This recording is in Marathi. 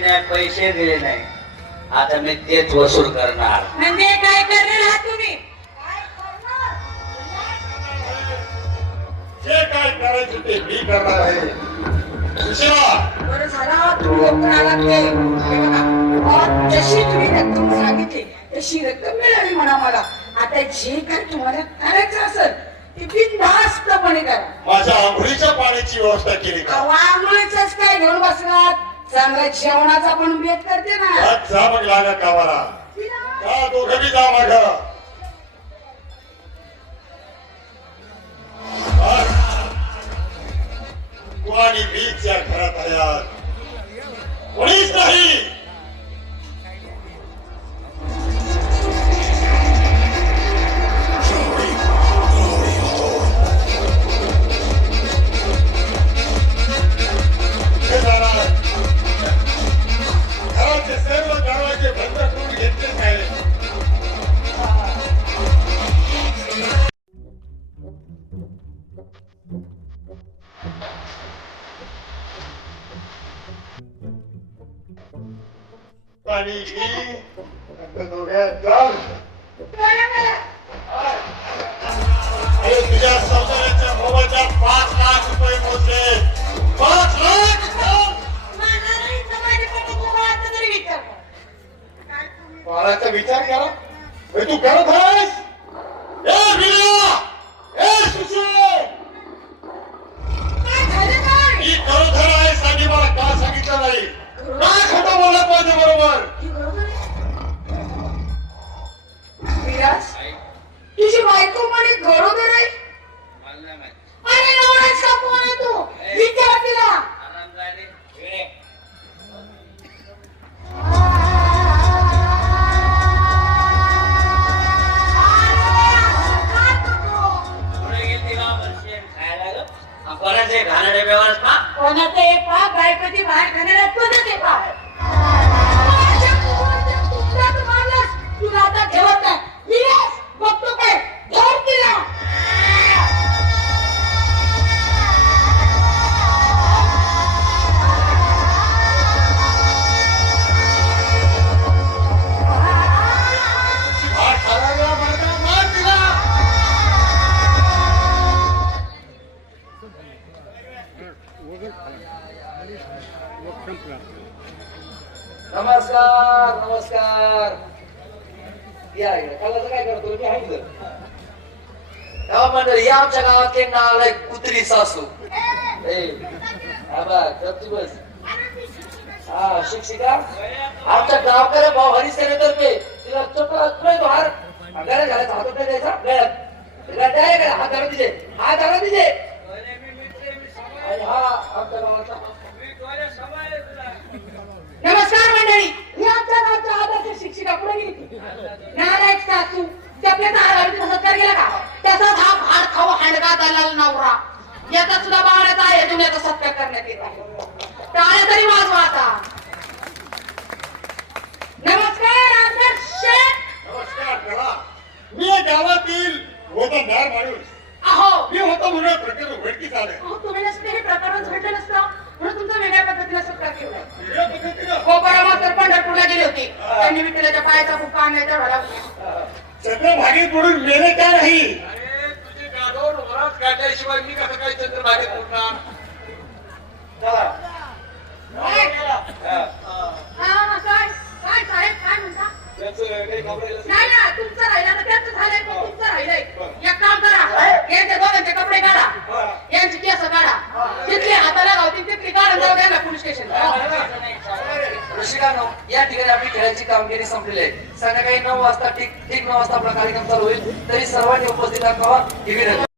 नाही, पैसे दिले नाही. आता मी तेच वसूल करणार. म्हणजे काय करणार आहात तुम्ही? जे काय करायचं ते मी करणार आहे. बरं झाला तुम्ही ते हे बघा, अहो, जशी तुम्ही रक्कम सांगितली तशी रक्कम मिळाली म्हणा मला. आता जे काय तुम्हाला करायचं असेल ते बिनधास्तपणे करा. माझ्या आंघोळीच्या पाण्याची व्यवस्था केली का? आंघोळीच काय घेऊन बसलात चांगल्या जेवणाचा पण बेत करते ना. आज जा मग लागा कामाला. जा दोघं बी जा माग. तू आणि मीच या घरात आल्यात. कोणीच नाही. आणि मी तुझ्या सौंदर्याच्या मोबाईलच्या पाच लाख रुपये मोजले. पाच लाख बाळाचा विचार करा. तू करत आहेस? ए खरोखर आहे सांगी मला का सांगितलं नाही? काय खोटं बोलत माझ्या बरोबर. तुझी बायको म्हणे गरोदर आहे. अरे नवऱ्याचा कोण आहे तू. विचार तिला. कोणाचे घाणेरडे व्यवहार पा कोणाचं हे पाप बायकोची बाहेर खाण्याला नमस्कार नमस्कार. या इकडे कालाचं काय करतो? मी आहे मंडळी या आमच्या गावातले नालायक कुत्री सासू. बस. हा शिक्षिका. आमच्या गावकऱ्या भाऊ हरिसेनेतर्फे तिला चपला तुला तो हार. गळ्यात घालायचा हातात नाही द्यायचा गळ्यात. गळ्यात द्याय हात धरा तिचे हात धरा तिचे आणि हा आमच्या गावाचा नमस्कार मंडळी ही आमच्या गावच्या आदर्श शिक्षिका पुढे गेली नालायक सासू त्यातल्या तारावरती सत्कार गेला का त्याचाच हा भाड खाऊ हांडगा दलाल नवरा. याचा सुद्धा बाळाचा आहे दुनियाचा सत्कार करण्यात येत आहे. टाळ्या तरी वाजवा आता. नमस्कार करा मी या गावातील वतनदार माणूस. अहो. मी होतो म्हणून प्रकरण उघडकीस आले अहो, तुम्ही नसते हे प्रकरणच घडलं नसतं. म्हणून तुमचा वेगळ्या पद्धतीने सत्कार केला वेगळ्या पद्धतीनं? हो मास्तर पंढरपूरला गेले होते. त्यांनी विठ्ठलाच्या पायाचा बुक्का आणण्याच्या घडा चंद्रभागेत पडून मेले का नाही अरे तुझी गाडोन वरात काढल्याशिवाय मी कसं काय चंद्रभागेत उठणार हा, काय? काय साहेब काय म्हणता? त्याचं काही घाबरायला नाही. ना तुमचं राहिलं तर त्यांचं झालंय पण तुमचं राहिलंय. एक काम करा. यांच्या दोघांचे कपडे काढा. यांची केस काढा. तिथली हाताला गावतील तिथली काढा जाऊ द्या ना पोलीस स्टेशन या ठिकाणी आपली खेळाची कामगिरी संपलेली आहे. संध्याकाळी नऊ वाजता ठीक ठीक नऊ वाजता आपला कार्यक्रम चालू होईल. तरी सर्वांनी उपस्थित राहावा ही विनंती